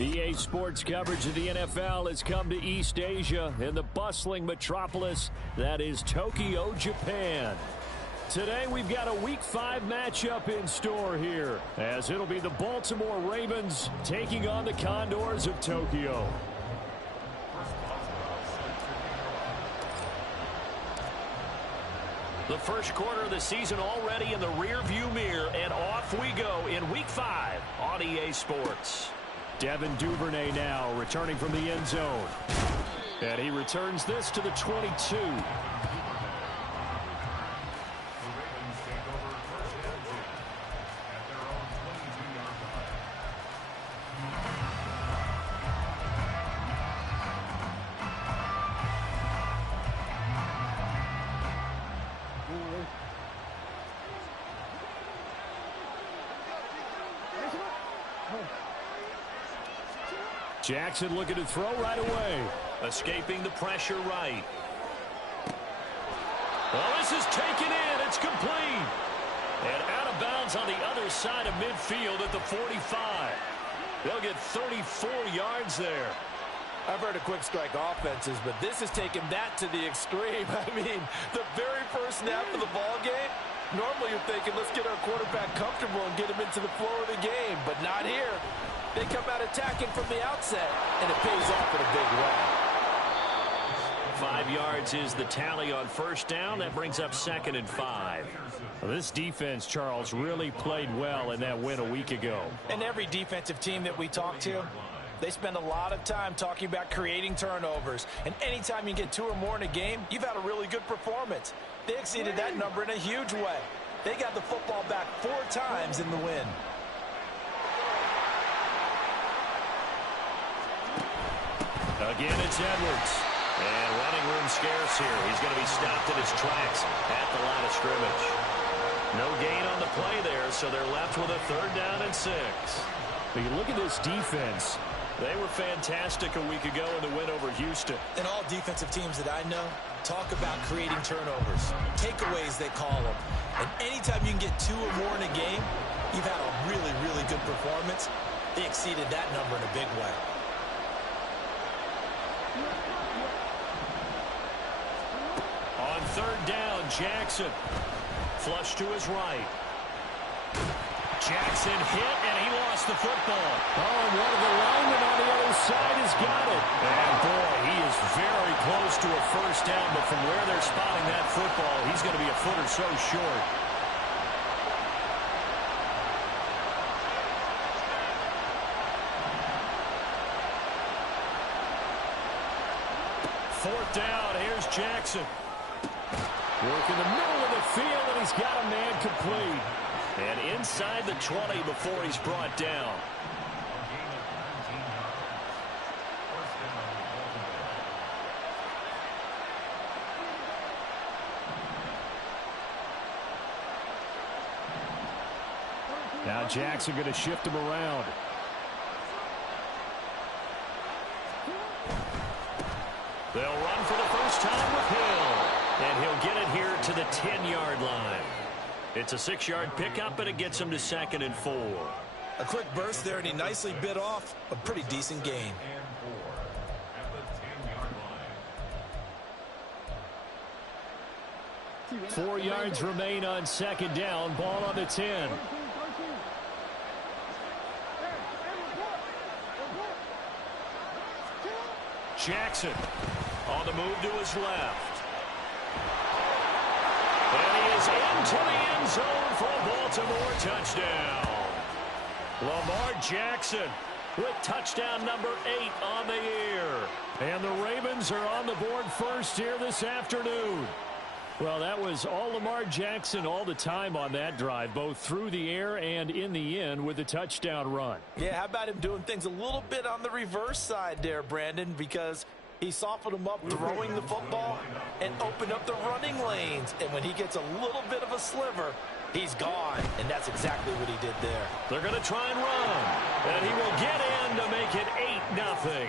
EA Sports coverage of the NFL has come to East Asia in the bustling metropolis that is Tokyo, Japan. Today we've got a Week 5 matchup in store here, as it'll be the Baltimore Ravens taking on the Condors of Tokyo. The first quarter of the season already in the rearview mirror, and off we go in Week 5 on EA Sports. Devin Duvernay now returning from the end zone. And he returns this to the 22. Jackson looking to throw right away. Escaping the pressure right. Well, this is taken in. It's complete. And out of bounds on the other side of midfield at the 45. They'll get 34 yards there. I've heard of quick strike offenses, but this has taken that to the extreme. I mean, the very first snap of the ball game, normally you're thinking, let's get our quarterback comfortable and get him into the flow of the game, but not here. They come out attacking from the outset, and it pays off in a big way. 5 yards is the tally on first down. That brings up 2nd and 5. Well, this defense, Charles, really played well in that win a week ago. And every defensive team that we talk to, they spend a lot of time talking about creating turnovers. And anytime you get 2 or more in a game, you've had a really good performance. They exceeded that number in a huge way. They got the football back 4 times in the win. Again, it's Edwards. And running room scarce here. He's going to be stopped in his tracks at the line of scrimmage. No gain on the play there, so they're left with a 3rd down and 6. But you look at this defense. They were fantastic a week ago in the win over Houston. And all defensive teams that I know talk about creating turnovers. Takeaways, they call them. And anytime you can get 2 or more in a game, you've had a really, really good performance. They exceeded that number in a big way. On 3rd down, Jackson. Flush to his right. Jackson hit, and he lost the football. Oh, and one of the linemen on the other side has got it. And, boy, he is very close to a first down, but from where they're spotting that football, he's going to be a foot or so short. Fourth down, here's Jackson. Work in the middle of the field, and he's got a man complete. And inside the 20 before he's brought down. Now Jackson going to shift him around. They'll run for the first time with Hill. And he'll get it here to the 10-yard line. It's a 6-yard pickup, and it gets him to 2nd and 4. A quick burst there, and he nicely bit off a pretty decent gain. Four yards remain on 2nd down. Ball on the 10. Jackson on the move to his left. And he is into the end zone for a Baltimore touchdown. Lamar Jackson with touchdown number 8 on the year. And the Ravens are on the board first here this afternoon. Well, that was all Lamar Jackson all the time on that drive, both through the air and in the end with a touchdown run. Yeah, how about him doing things a little bit on the reverse side there, Brandon, because he softened him up throwing the football and opened up the running lanes. And when he gets a little bit of a sliver, he's gone. And that's exactly what he did there. They're going to try and run. And he will get in to make it 8-0.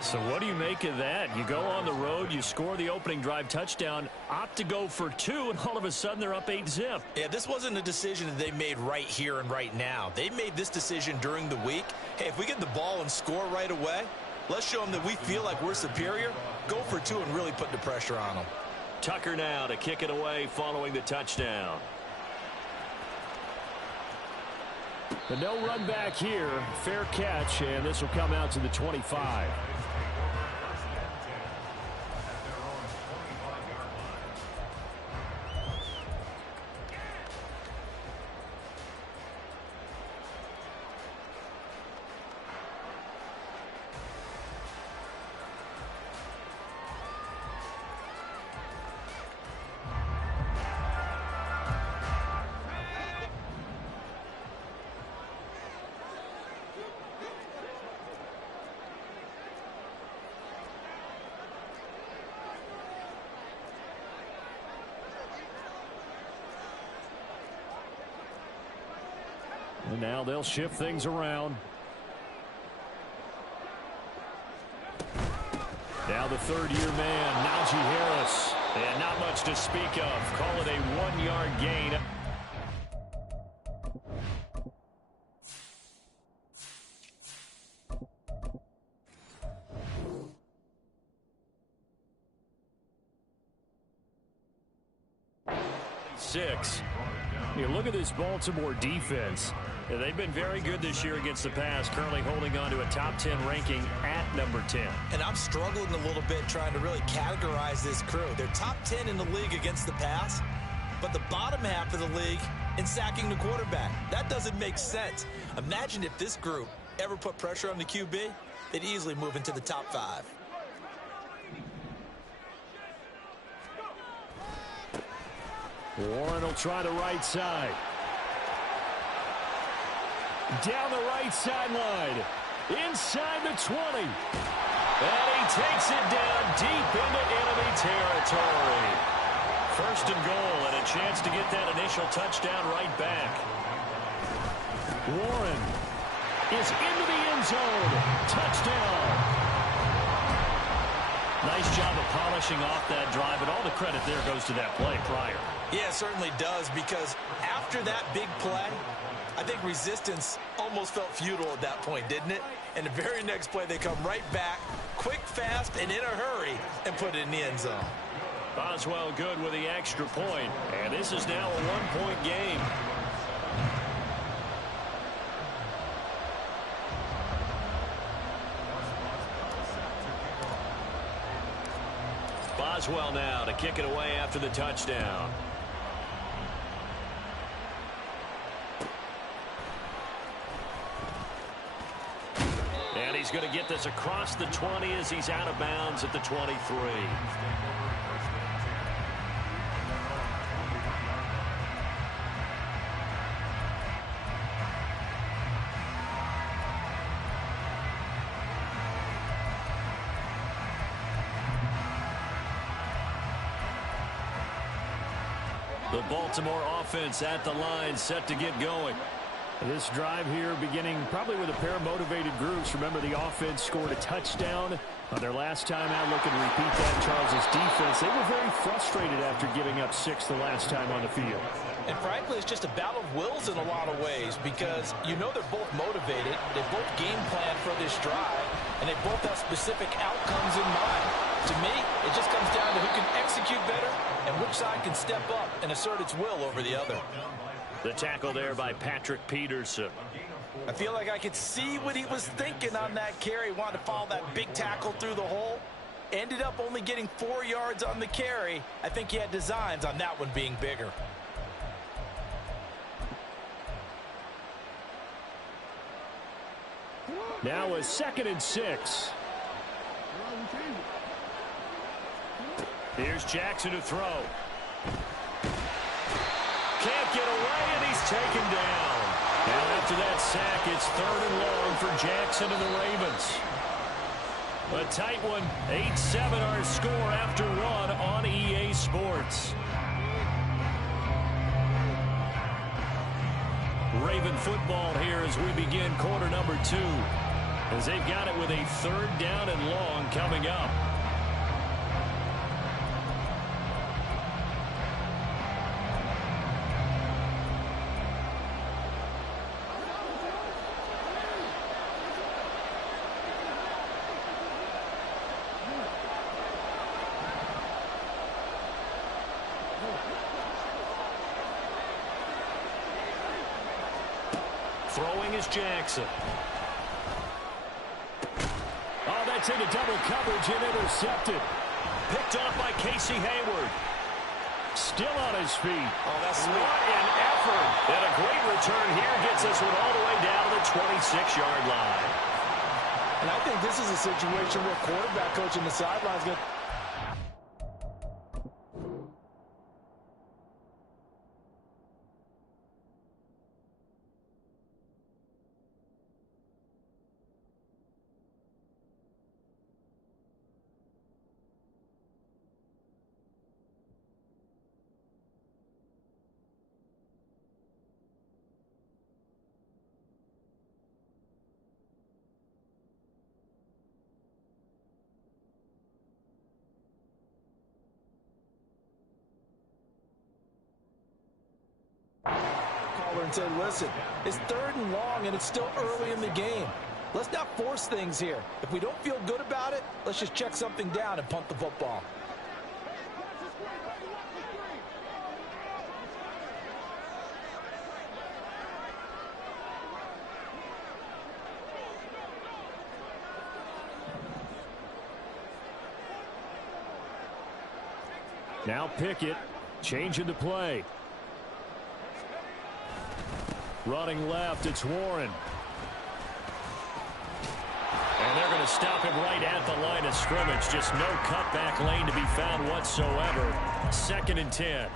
So what do you make of that? You go on the road, you score the opening drive touchdown, opt to go for 2, and all of a sudden they're up 8-zip. Yeah, this wasn't a decision that they made right here and right now. They made this decision during the week. Hey, if we get the ball and score right away, let's show them that we feel like we're superior. Go for 2 and really put the pressure on them. Tucker now to kick it away following the touchdown. But no run back here. Fair catch, and this will come out to the 25. And now they'll shift things around. Now the third-year man, Najee Harris. And not much to speak of. Call it a 1-yard gain. Six. You look at this Baltimore defense. Yeah, they've been very good this year against the pass, currently holding on to a top 10 ranking at number 10. And I'm struggling a little bit trying to really categorize this crew. They're top 10 in the league against the pass, but the bottom half of the league in sacking the quarterback. That doesn't make sense. Imagine if this group ever put pressure on the QB, they'd easily move into the top 5. Warren will try the right side. Down the right sideline. Inside the 20. And he takes it down deep into enemy territory. First and goal, and a chance to get that initial touchdown right back. Warren is into the end zone. Touchdown. Nice job of polishing off that drive, and all the credit there goes to that play prior. Yeah, it certainly does, because after that big play, I think resistance almost felt futile at that point, didn't it? And the very next play, they come right back, quick, fast, and in a hurry, and put it in the end zone. Boswell good with the extra point, and this is now a 1-point game. Boswell now to kick it away after the touchdown. And he's going to get this across the 20 as he's out of bounds at the 23. The Baltimore offense at the line, set to get going. This drive here beginning probably with a pair of motivated groups. Remember, the offense scored a touchdown on their last time out. Looking to repeat that in Charles' defense. They were very frustrated after giving up 6 the last time on the field. And frankly, it's just a battle of wills in a lot of ways, because you know they're both motivated. They both game plan for this drive, and they both have specific outcomes in mind. To me, it just comes down to who can execute better and which side can step up and assert its will over the other. The tackle there by Patrick Peterson. I feel like I could see what he was thinking on that carry. Wanted to follow that big tackle through the hole. Ended up only getting 4 yards on the carry. I think he had designs on that one being bigger. Now a 2nd and 6. Here's Jackson to throw. Can't get away, and he's taken down. Now after that sack, it's 3rd and long for Jackson and the Ravens. A tight one, 8-7 our score after 1 on EA Sports. Raven football here as we begin quarter number 2. as they've got it with a 3rd down and long coming up. Throwing is Jackson. Oh, that's into double coverage and intercepted. Picked off by Casey Hayward. Still on his feet. Oh, that's sweet. What an effort. And a great return here gets us one all the way down to the 26-yard line. And I think this is a situation where quarterback coach in the sidelines going to... and say, listen, it's 3rd and long and it's still early in the game. Let's not force things here. If we don't feel good about it, let's just check something down and punt the football. Now Pickett changing the play. Running left, it's Warren. And they're going to stop him right at the line of scrimmage. Just no cutback lane to be found whatsoever. 2nd and 10.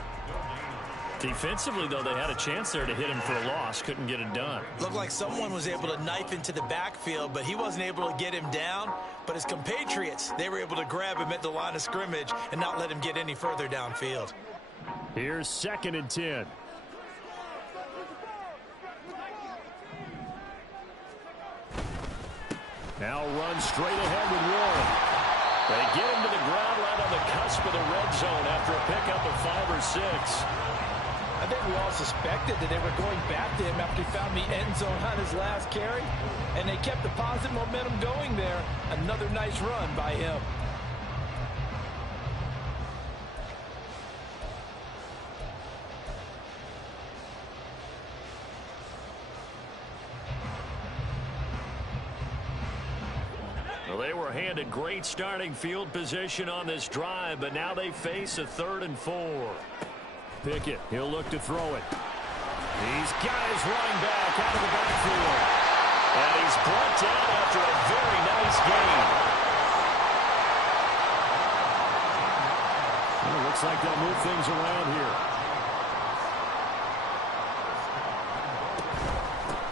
Defensively, though, they had a chance there to hit him for a loss. Couldn't get it done. Looked like someone was able to knife into the backfield, but he wasn't able to get him down. But his compatriots, they were able to grab him at the line of scrimmage and not let him get any further downfield. Here's 2nd and 10. Now run straight ahead with Warren. They get him to the ground right on the cusp of the red zone after a pickup of 5 or 6. I think we all suspected that they were going back to him after he found the end zone on his last carry, and they kept the positive momentum going there. Another nice run by him. Well, they were handed great starting field position on this drive, but now they face a 3rd and 4. Pickett, he'll look to throw it. He's got his running back out of the backfield. And he's brought down after a very nice gain. Well, it looks like they'll move things around here.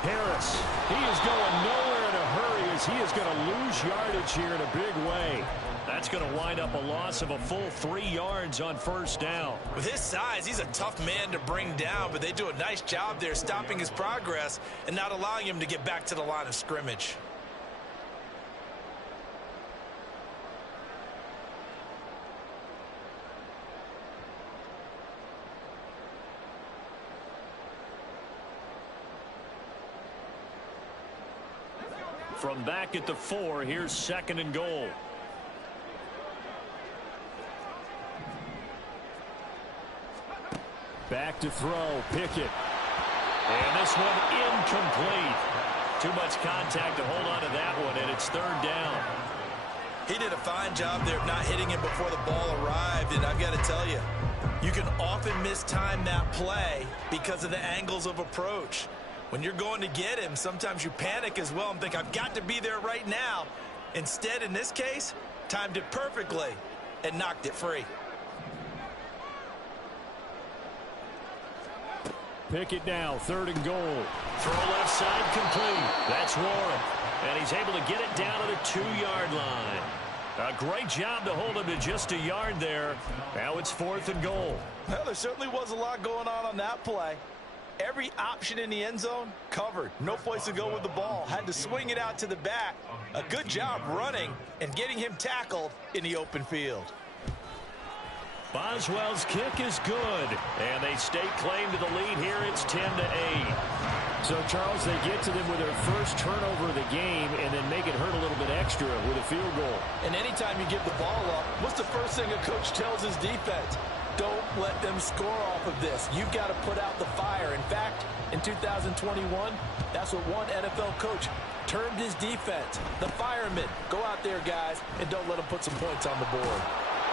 Harris, he is going nowhere in a hurry as he is going to lose yardage here in a big way. That's going to wind up a loss of a full 3 yards on 1st down. With his size, he's a tough man to bring down, but they do a nice job there stopping his progress and not allowing him to get back to the line of scrimmage. From back at the 4, here's 2nd and goal. Back to throw, Pickett. And this one incomplete. Too much contact to hold on to that one, and it's 3rd down. He did a fine job there of not hitting him before the ball arrived, and I've got to tell you, you can often mistime that play because of the angles of approach. When you're going to get him, sometimes you panic as well and think, I've got to be there right now. Instead, in this case, timed it perfectly and knocked it free. Pickett now, 3rd and goal. Throw left side complete. That's Warren. And he's able to get it down to the 2-yard line. A great job to hold him to just a yard there. Now it's 4th and goal. Well, there certainly was a lot going on that play. Every option in the end zone covered. No place to go with the ball. Had to swing it out to the back. A good job running and getting him tackled in the open field. Boswell's kick is good, and they stake claim to the lead here. It's 10-8. So, Charles, they get to them with their first turnover of the game and then make it hurt a little bit extra with a field goal. And anytime you give the ball up, what's the first thing a coach tells his defense? Don't let them score off of this. You've got to put out the fire. In fact, in 2021, that's what one NFL coach termed his defense. The firemen. Go out there, guys, and don't let them put some points on the board.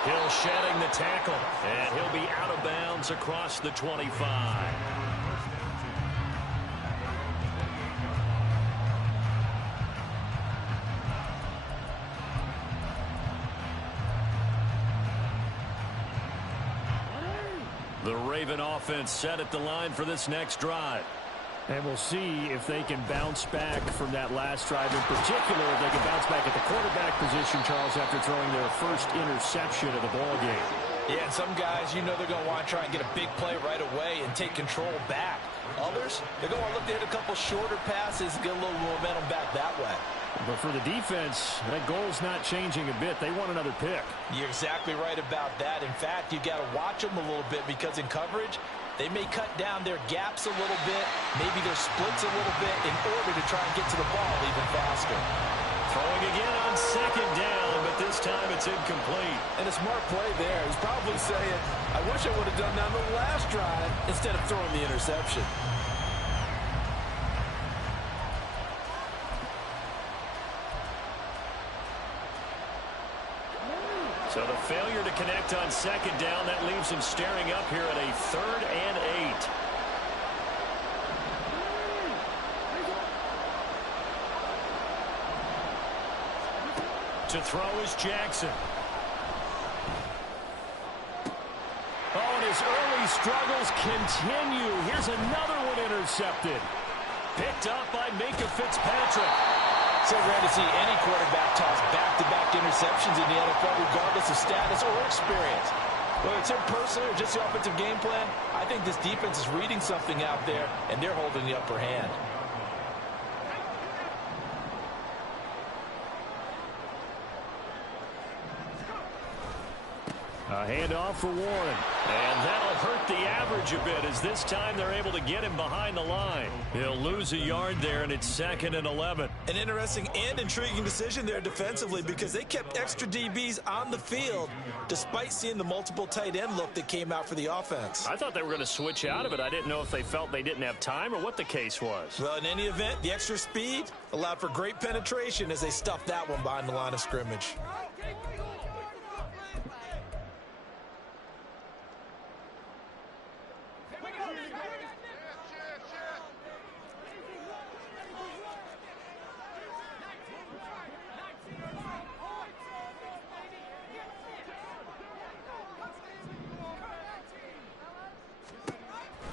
Hill shedding the tackle, and he'll be out of bounds across the 25. The Raven offense set at the line for this next drive. And we'll see if they can bounce back from that last drive. In particular, if they can bounce back at the quarterback position, Charles, after throwing their first interception of the ball game. Yeah, and some guys, you know they're going to want to try and get a big play right away and take control back. Others, they're going to look to hit a couple shorter passes, get a little momentum back that way. But for the defense, that goal's not changing a bit. They want another pick. You're exactly right about that. In fact, you've got to watch them a little bit because in coverage, they may cut down their gaps a little bit, maybe their splits a little bit in order to try and get to the ball even faster. Throwing again on second down, but this time it's incomplete. And a smart play there. He's probably saying, I wish I would have done that on the last drive instead of throwing the interception. So the failure to connect on second down, that leaves him staring up here at a 3rd and 8. To throw is Jackson. Oh, and his early struggles continue. Here's another one intercepted. Picked up by Minkah Fitzpatrick. So rare to see any quarterback toss back-to-back interceptions in the NFL, regardless of status or experience. Whether it's him personally or just the offensive game plan, I think this defense is reading something out there, and they're holding the upper hand. A handoff for Warren. And that'll hurt the average a bit as this time they're able to get him behind the line. He'll lose a yard there, and it's 2nd and 11. An interesting and intriguing decision there defensively because they kept extra DBs on the field despite seeing the multiple tight end look that came out for the offense. I thought they were going to switch out of it. I didn't know if they felt they didn't have time or what the case was. Well, in any event, the extra speed allowed for great penetration as they stuffed that one behind the line of scrimmage.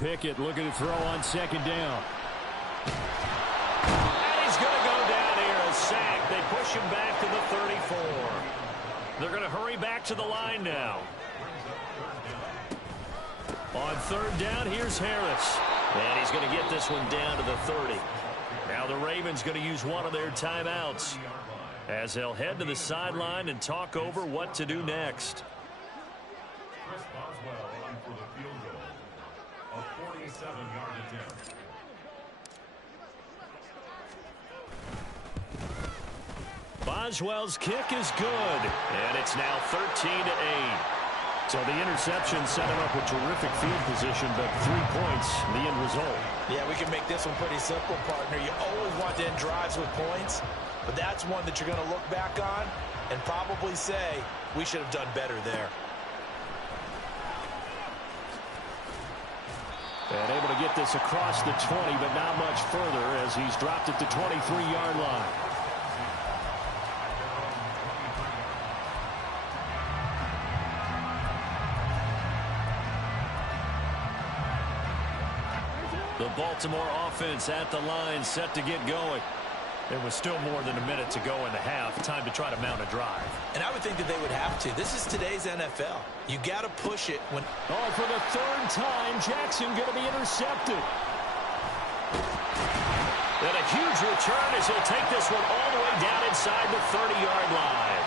Pickett looking to throw on second down. And he's going to go down here, a sack. They push him back to the 34. They're going to hurry back to the line now. On 3rd down, here's Harris. And he's going to get this one down to the 30. Now the Ravens going to use one of their timeouts as they'll head to the sideline and talk over what to do next. Boswell's kick is good, and it's now 13-8. So the interception set him up with terrific field position, but 3 points, the end result. Yeah, we can make this one pretty simple, partner. You always want to end drives with points, but that's one that you're going to look back on and probably say, we should have done better there. And able to get this across the 20, but not much further as he's dropped it to 23-yard line. The Baltimore offense at the line, set to get going. There was still more than a minute to go in the half. Time to try to mount a drive. And I would think that they would have to. This is today's NFL. You got to push it when... Oh, for the 3rd time, Jackson going to be intercepted. And a huge return as he'll take this one all the way down inside the 30-yard line.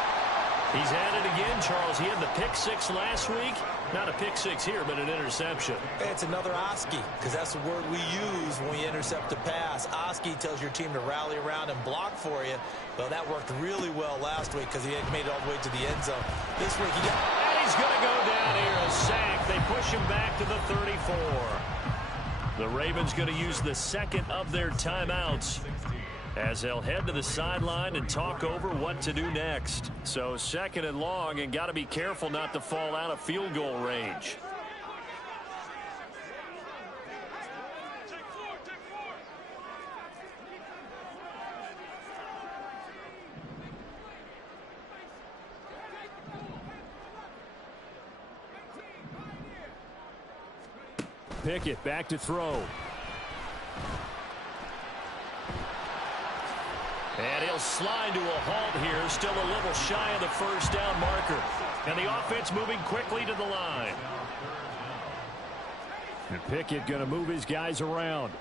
He's had it again, Charles. He had the pick six last week. Not a pick six here, but an interception. It's another Oski, because that's the word we use when we intercept a pass. Oski tells your team to rally around and block for you. Well, that worked really well last week because he had made it all the way to the end zone. This week, And he's going to go down here, a sack. They push him back to the 34. The Ravens going to use the second of their timeouts as they'll head to the sideline and talk over what to do next. So second and long, and got to be careful not to fall out of field goal range. Pickett back to throw. And he'll slide to a halt here, still a little shy of the first down marker. And the offense moving quickly to the line. And Pickett going to move his guys around.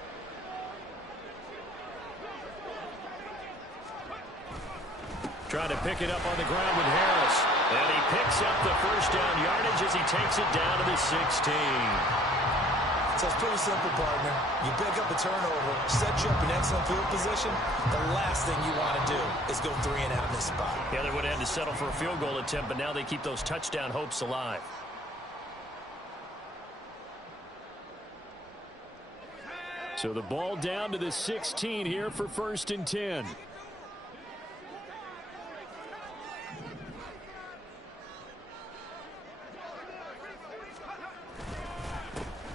Trying to pick it up on the ground with Harris. And he picks up the first down yardage as he takes it down to the 16. So it's pretty simple, partner. You pick up a turnover, set you up in excellent field position. The last thing you want to do is go 3 and out in this spot. Yeah, they would have had to settle for a field goal attempt, but now they keep those touchdown hopes alive. So the ball down to the 16 here for 1st and 10.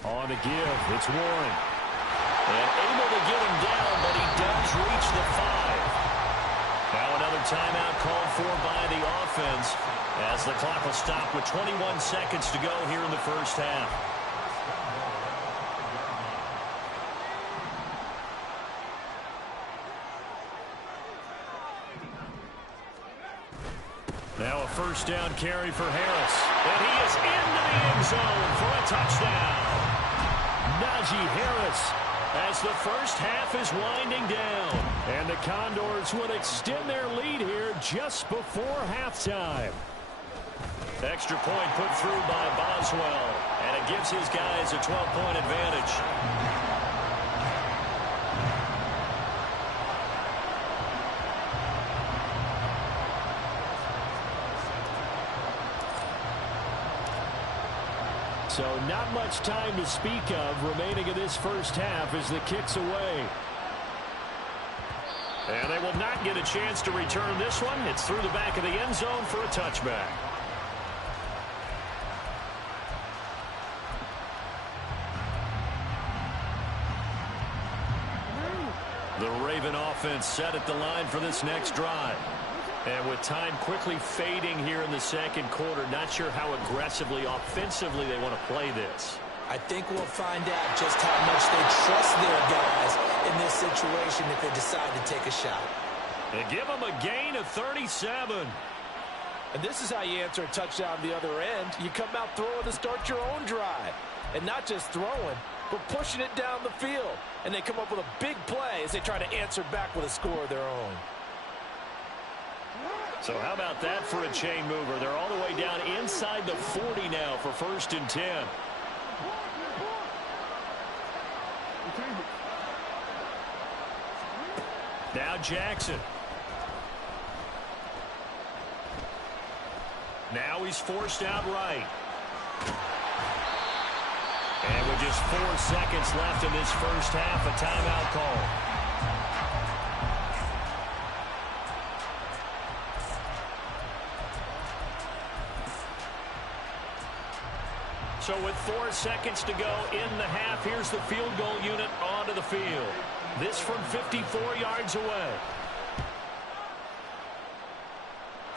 On the give, it's Warren. And able to get him down, but he does reach the 5. Now another timeout called for by the offense as the clock will stop with 21 seconds to go here in the first half. Now a first down carry for Harris. And he is into the end zone for a touchdown. Najee Harris As the first half is winding down. And the Condors will extend their lead here just before halftime. Extra point put through by Boswell. And it gives his guys a 12-point advantage. So not much time to speak of remaining in this first half as the kick's away. And they will not get a chance to return this one. It's through the back of the end zone for a touchback. The Raven offense set at the line for this next drive. And with time quickly fading here in the second quarter, not sure how aggressively, offensively they want to play this. I think we'll find out just how much they trust their guys in this situation if they decide to take a shot. They give them a gain of 37. And this is how you answer a touchdown the other end. You come out throwing to start your own drive. And not just throwing, but pushing it down the field. And they come up with a big play as they try to answer back with a score of their own. So how about that for a chain mover? They're all the way down inside the 40 now for 1st and 10. Now Jackson. Now he's forced out right. And with just 4 seconds left in this first half, a timeout call. So with 4 seconds to go in the half, here's the field goal unit onto the field. This from 54 yards away.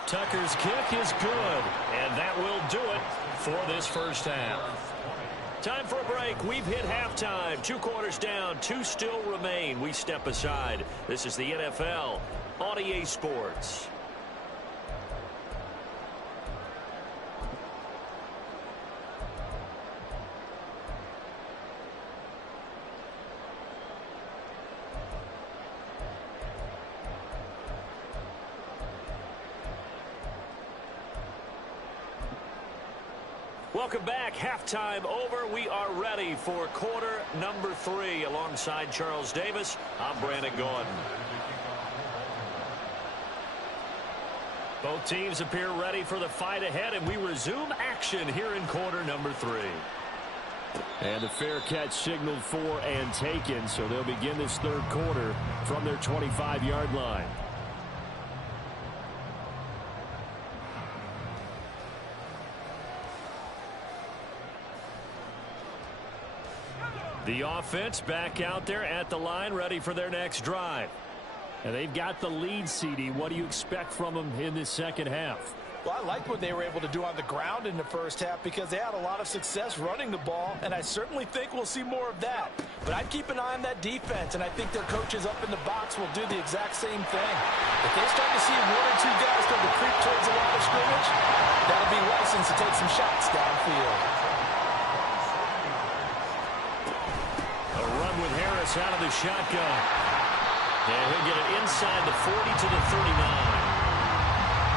Tucker's kick is good, and that will do it for this first half. Time for a break. We've hit halftime. 2 quarters down, 2 still remain. We step aside. This is the NFL on EA Sports. Welcome back. Halftime over. We are ready for quarter number 3. Alongside Charles Davis, I'm Brandon Gordon. Both teams appear ready for the fight ahead, and we resume action here in quarter number 3. And the fair catch signaled for and taken, so they'll begin this third quarter from their 25-yard line. The offense back out there at the line, ready for their next drive. And they've got the lead, CD. What do you expect from them in this second half? Well, I like what they were able to do on the ground in the first half because they had a lot of success running the ball, and I certainly think we'll see more of that. But I'd keep an eye on that defense, and I think their coaches up in the box will do the exact same thing. If they start to see 1 or 2 guys start to creep towards the line of scrimmage, that'll be license to take some shots downfield. A run with Harris out of the shotgun. And he'll get it inside the 40 to the 39.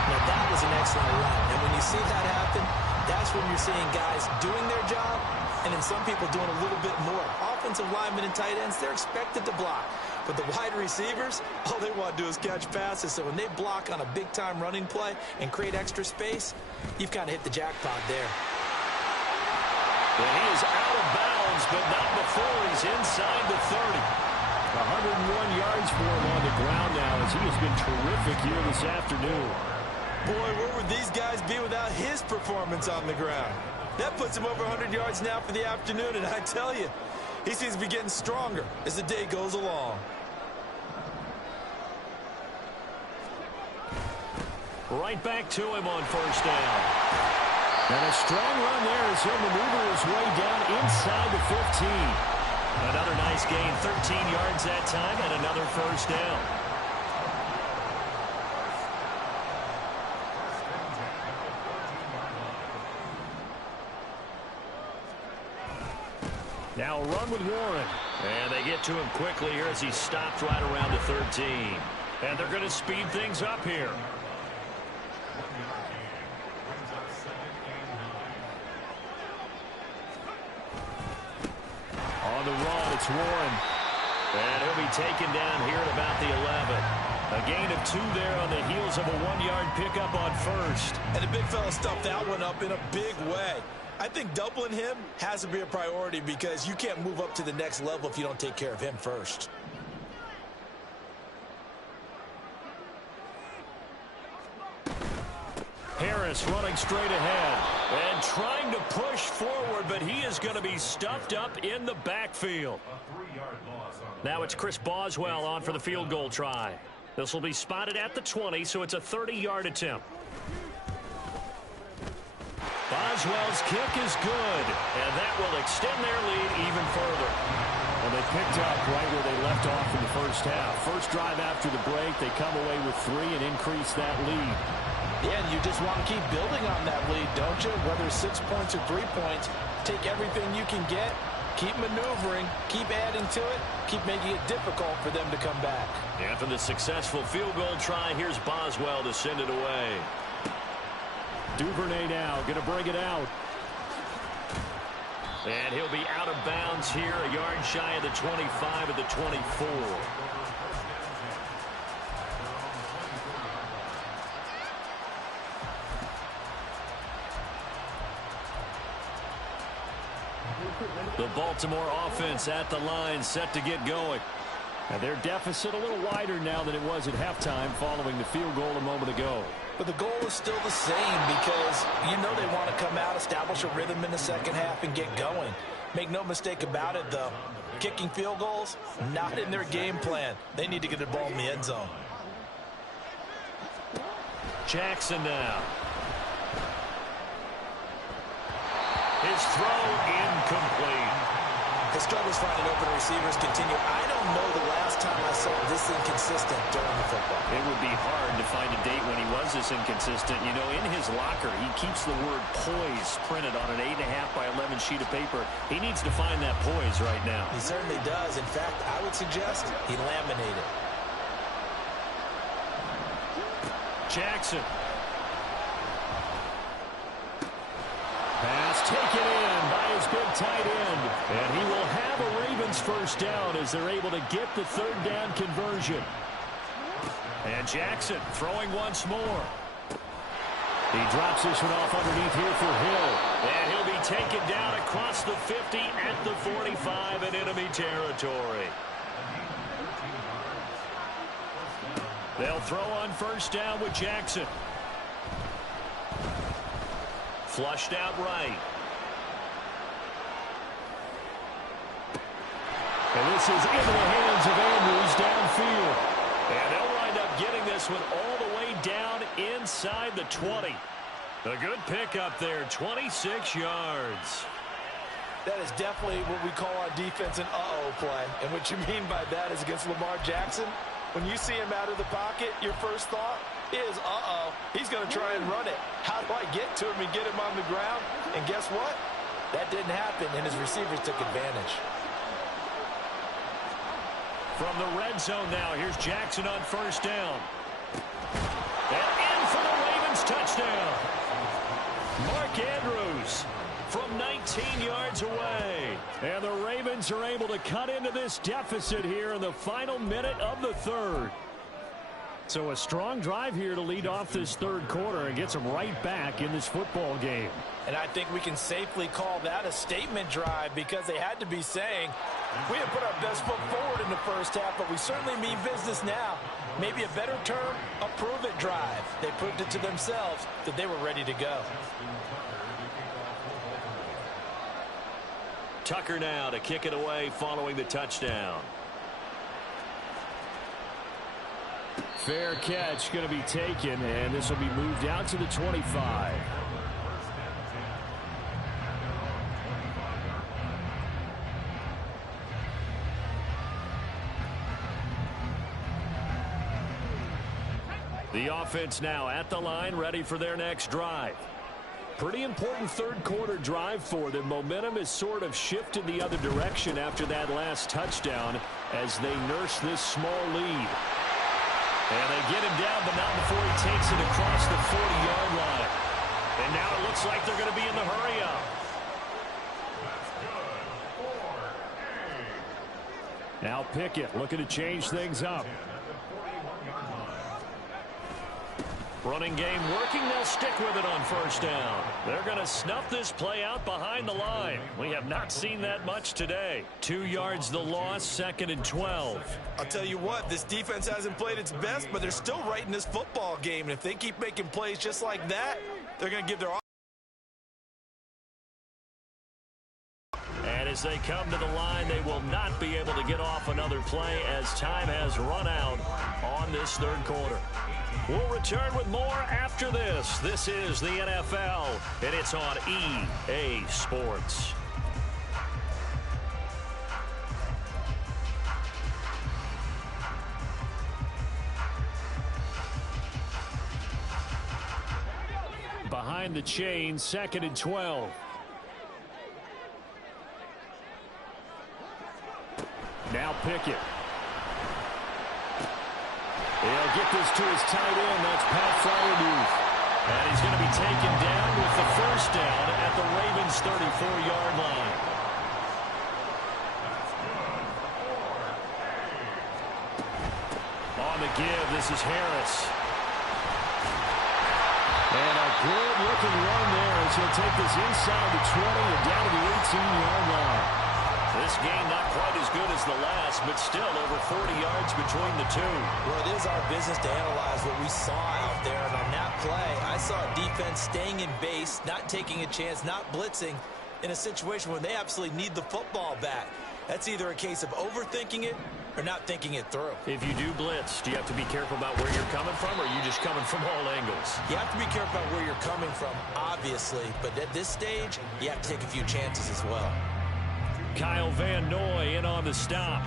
Now, that was an excellent run. And when you see that happen, that's when you're seeing guys doing their job and then some people doing a little bit more. Offensive linemen and tight ends, they're expected to block. But the wide receivers, all they want to do is catch passes. So when they block on a big-time running play and create extra space, you've kind of hit the jackpot there. And he is out of bounds, but not before he's inside the 30. 101 yards for him on the ground now as he has been terrific here this afternoon. Boy, where would these guys be without his performance on the ground? That puts him over 100 yards now for the afternoon, and I tell you, he seems to be getting stronger as the day goes along. Right back to him on first down. And a strong run there as he'll maneuver his way down inside the 15. Another nice gain, 13 yards that time, and another first down. Now a run with Warren. And they get to him quickly here as he stopped right around the 13. And they're going to speed things up here. On the run, it's Warren. And he'll be taken down here at about the 11. A gain of 2 there on the heels of a 1-yard pickup on first. And the big fella stuffed that one up in a big way. I think doubling him has to be a priority because you can't move up to the next level if you don't take care of him first. Harris running straight ahead and trying to push forward, but he is going to be stuffed up in the backfield. Now it's Chris Boswell on for the field goal try. This will be spotted at the 20, so it's a 30-yard attempt. Boswell's kick is good, and that will extend their lead even further. Well, they picked up right where they left off in the first half. First drive after the break, they come away with 3 and increase that lead. Yeah, and you just want to keep building on that lead, don't you? Whether it's 6 points or 3 points, take everything you can get, keep maneuvering, keep adding to it, keep making it difficult for them to come back. After the successful field goal try, here's Boswell to send it away. Duvernay now going to bring it out. And he'll be out of bounds here, a yard shy of the 25 at the 24. The Baltimore offense at the line, set to get going. And their deficit a little wider now than it was at halftime following the field goal a moment ago. But the goal is still the same because you know they want to come out, establish a rhythm in the second half, and get going. Make no mistake about it, though. Kicking field goals, not in their game plan. They need to get the ball in the end zone. Jackson now. His throw incomplete. The struggles finding open receivers continue. I don't know the last time I saw this inconsistent during the football. It would be hard to find a date when he was this inconsistent. You know, in his locker, he keeps the word poise printed on an 8.5 by 11 sheet of paper. He needs to find that poise right now. He certainly does. In fact, I would suggest he laminate it. Jackson. Pass taken in by his big tight end. And he will have a Ravens first down as they're able to get the third down conversion. And Jackson throwing once more. He drops this one off underneath here for Hill. And he'll be taken down across the 50 at the 45 in enemy territory. They'll throw on first down with Jackson. Flushed out right. And this is into the hands of Andrews downfield. And they'll wind up getting this one all the way down inside the 20. A good pickup there, 26 yards. That is definitely what we call on defense an uh-oh play. And what you mean by that is against Lamar Jackson, when you see him out of the pocket, your first thought is, uh-oh, he's going to try and run it. How do I get to him and get him on the ground? And guess what? That didn't happen, and his receivers took advantage. From the red zone now, here's Jackson on first down. And in for the Ravens touchdown. Mark Andrews from 19 yards away. And the Ravens are able to cut into this deficit here in the final minute of the third. So a strong drive here to lead off this third quarter and gets them right back in this football game. And I think we can safely call that a statement drive because they had to be saying, we have put our best foot forward in the first half, but we certainly mean business now. Maybe a better term, a prove-it drive. They proved it to themselves that they were ready to go. Tucker now to kick it away following the touchdown. Fair catch going to be taken, and this will be moved out to the 25. The offense now at the line, ready for their next drive. Pretty important third quarter drive for them. Momentum has sort of shifted the other direction after that last touchdown as they nurse this small lead. And they get him down, but not before he takes it across the 40-yard line. And now it looks like they're going to be in the hurry-up. Now Pickett looking to change things up. Running game working. They'll stick with it on first down. They're going to snuff this play out behind the line. We have not seen that much today. 2 yards the loss, 2nd and 12. I'll tell you what, this defense hasn't played its best, but they're still right in this football game. And if they keep making plays just like that, they're going to give their... And as they come to the line, they will not be able to get off another play as time has run out on this third quarter. We'll return with more after this. This is the NFL, and it's on EA Sports. Behind the chain, 2nd and 12. Now Pickett. He'll get this to his tight end. That's Pat Freiermuth. And he's going to be taken down with the first down at the Ravens' 34-yard line. On the give, this is Harris. And a good-looking run there as he'll take this inside the 20 and down to the 18-yard line. This game not quite as good as the last, but still over 40 yards between the two. Well, it is our business to analyze what we saw out there. And on that play, I saw a defense staying in base, not taking a chance, not blitzing in a situation where they absolutely need the football back. That's either a case of overthinking it or not thinking it through. If you do blitz, do you have to be careful about where you're coming from, or are you just coming from all angles? You have to be careful about where you're coming from, obviously. But at this stage, you have to take a few chances as well. Kyle Van Noy in on the stop.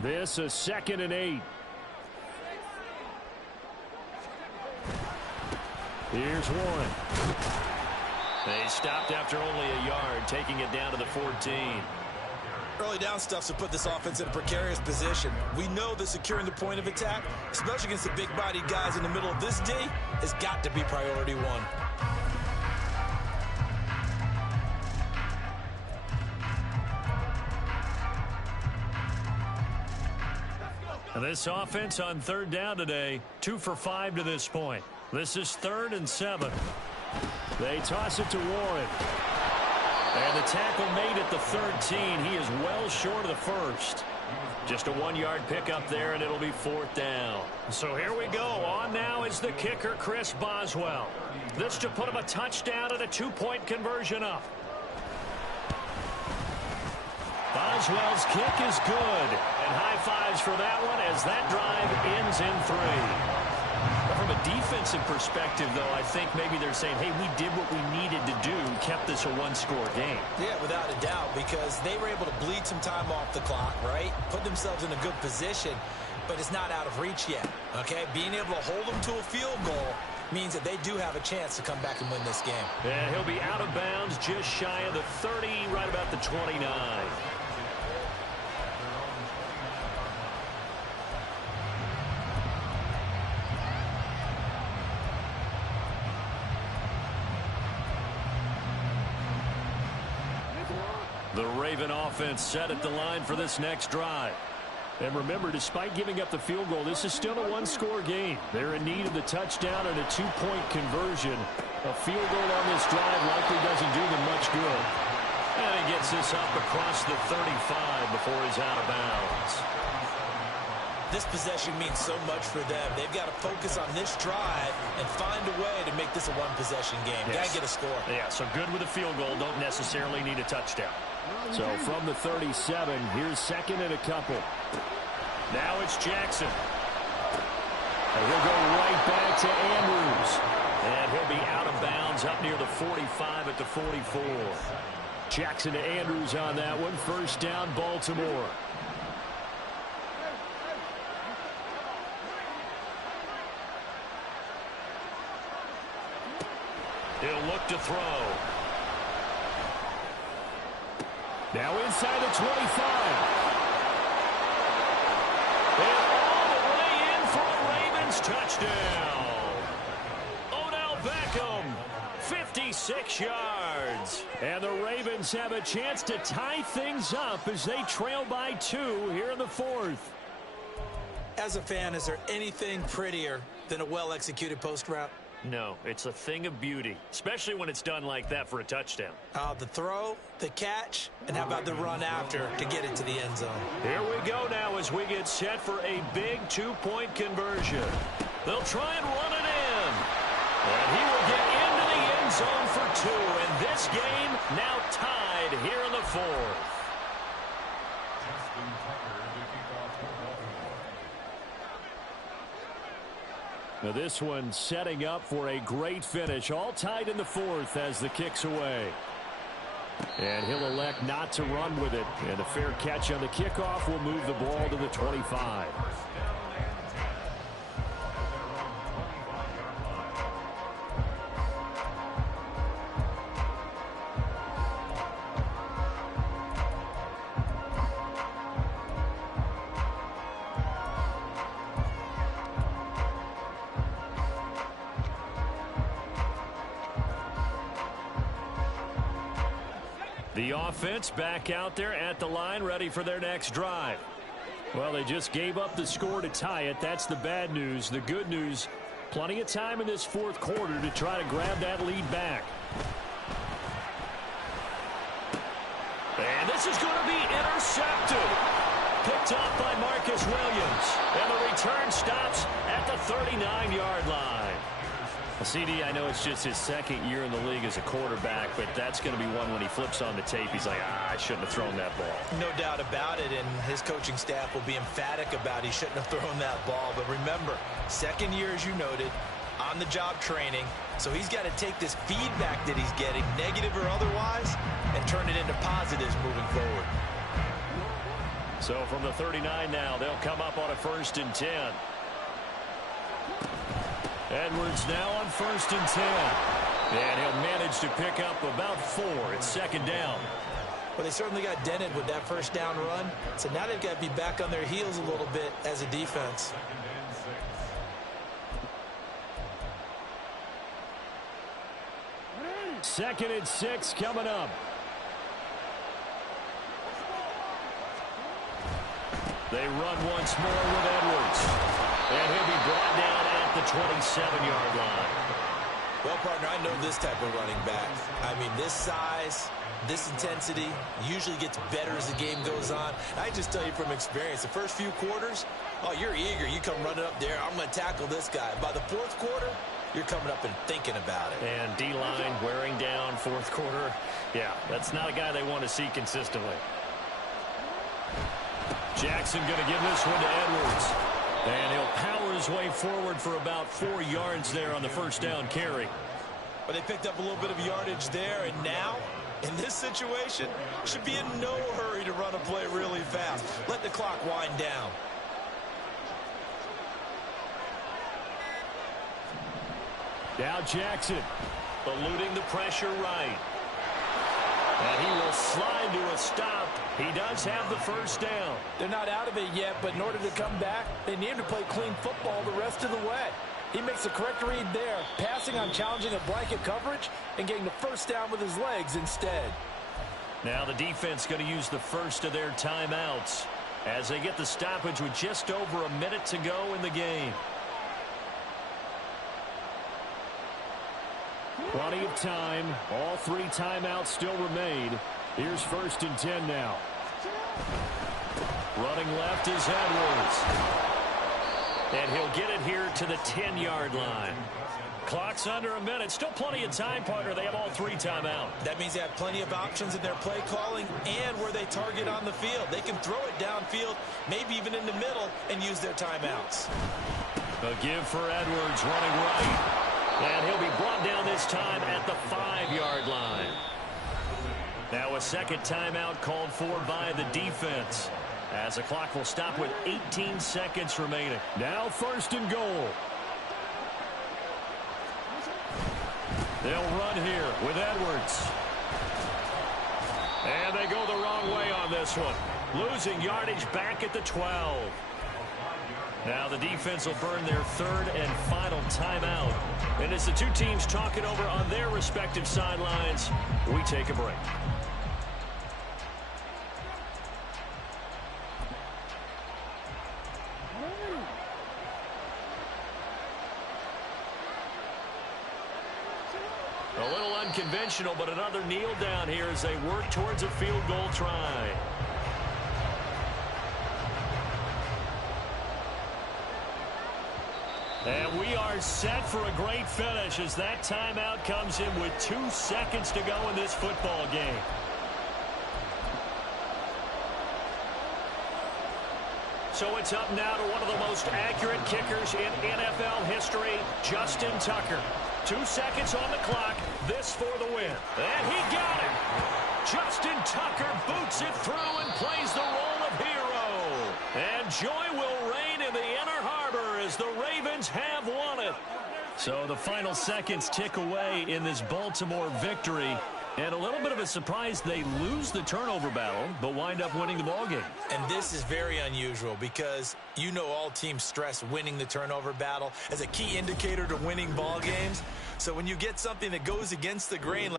This a 2nd and 8. Here's one. They stopped after only a yard, taking it down to the 14. Early down stuff to put this offense in a precarious position. We know that securing the point of attack, especially against the big-bodied guys in the middle of this D, has got to be priority one. This offense on third down today, 2 for 5 to this point. This is 3rd and 7. They toss it to Warren. And the tackle made at the 13. He is well short of the first. Just a 1-yard pickup there, and it'll be 4th down. So here we go. On now is the kicker, Chris Boswell. This to put him a touchdown and a 2-point conversion up. Boswell's kick is good. And high fives for that one as that drive ends in 3. But from a defensive perspective, though, I think maybe they're saying, hey, we did what we needed to do, kept this a 1-score game. Yeah, without a doubt, because they were able to bleed some time off the clock, right? Put themselves in a good position, but it's not out of reach yet, okay? Being able to hold them to a field goal means that they do have a chance to come back and win this game. And he'll be out of bounds just shy of the 30, right about the 29. The Raven offense set at the line for this next drive. And remember, despite giving up the field goal, this is still a 1-score game. They're in need of the touchdown and a 2-point conversion. A field goal on this drive likely doesn't do them much good. And he gets this up across the 35 before he's out of bounds. This possession means so much for them. They've got to focus on this drive and find a way to make this a one-possession game. Yes. Got to get a score. Yeah, so good with a field goal. Don't necessarily need a touchdown. So from the 37, here's 2nd and a couple. Now it's Jackson. And he'll go right back to Andrews. And he'll be out of bounds up near the 45 at the 44. Jackson to Andrews on that one. 1st down, Baltimore. He'll look to throw. Now inside the 25. And all the way in for a Ravens touchdown. Odell Beckham, 56 yards. And the Ravens have a chance to tie things up as they trail by 2 here in the 4th. As a fan, is there anything prettier than a well-executed post route? No, it's a thing of beauty, especially when it's done like that for a touchdown. The throw, the catch, and how about the run after to get it to the end zone? Here we go now as we get set for a big 2-point conversion. They'll try and run it in. And he will get into the end zone for 2. And this game now tied here in the 4th. Now this one setting up for a great finish. All tied in the 4th as the kick's away. And he'll elect not to run with it. And a fair catch on the kickoff will move the ball to the 25. The offense back out there at the line, ready for their next drive. Well, they just gave up the score to tie it. That's the bad news. The good news, plenty of time in this 4th quarter to try to grab that lead back. And this is going to be intercepted. Picked off by Marcus Williams. And the return stops at the 39-yard line. CD, I know it's just his 2nd year in the league as a quarterback, but that's going to be one when he flips on the tape, he's like, I shouldn't have thrown that ball. No doubt about it, and his coaching staff will be emphatic about he shouldn't have thrown that ball. But remember, 2nd year, as you noted, on-the-job training, so he's got to take this feedback that he's getting, negative or otherwise, and turn it into positives moving forward. So from the 39 now, they'll come up on a 1st and 10. Edwards now on 1st and 10. And he'll manage to pick up about 4. It's 2nd down. Well, they certainly got dented with that 1st down run. So now they've got to be back on their heels a little bit as a defense. Second and 6 coming up. They run once more with Edwards. And he'll be brought down at the 27-yard line. Well, partner, I know this type of running back. I mean, this size, this intensity usually gets better as the game goes on. I just tell you from experience, the first few quarters, oh, you're eager. You come running up there. I'm going to tackle this guy. By the fourth quarter, you're coming up and thinking about it. And D-line wearing down fourth quarter. Yeah, that's not a guy they want to see consistently. Jackson going to give this one to Edwards. And he'll power his way forward for about 4 yards there on the first down carry. But they picked up a little bit of yardage there, and now, in this situation, should be in no hurry to run a play really fast. Let the clock wind down. Now Jackson, eluding the pressure right. And he will slide to a stop. He does have the first down. They're not out of it yet, but in order to come back, they need to play clean football the rest of the way. He makes the correct read there, passing on challenging a blanket coverage and getting the first down with his legs instead. Now the defense going to use the first of their timeouts as they get the stoppage with just over a minute to go in the game. Plenty of time. All 3 timeouts still remain. Here's 1st and 10 now. Running left is Edwards. And he'll get it here to the 10-yard line. Clock's under a minute. Still plenty of time, partner. They have all 3 timeouts. That means they have plenty of options in their play calling and where they target on the field. They can throw it downfield, maybe even in the middle, and use their timeouts. A give for Edwards running right. And he'll be brought down this time at the 5-yard line. Now a second timeout called for by the defense, as the clock will stop with 18 seconds remaining. Now 1st and goal. They'll run here with Edwards. And they go the wrong way on this one. Losing yardage back at the 12. Now the defense will burn their 3rd and final timeout. And as the two teams talk it over on their respective sidelines, we take a break. A little unconventional, but another kneel down here as they work towards a field goal try. And we are set for a great finish as that timeout comes in with 2 seconds to go in this football game. So it's up now to one of the most accurate kickers in NFL history, Justin Tucker. 2 seconds on the clock. This for the win. And he got it. Justin Tucker boots it through and plays the role of hero. And joy will reign in the Inner Harbor as the Ravens have won it. So the final seconds tick away in this Baltimore victory. And a little bit of a surprise, they lose the turnover battle, but wind up winning the ballgame. And this is very unusual because you know all teams stress winning the turnover battle as a key indicator to winning ball games. So when you get something that goes against the grain,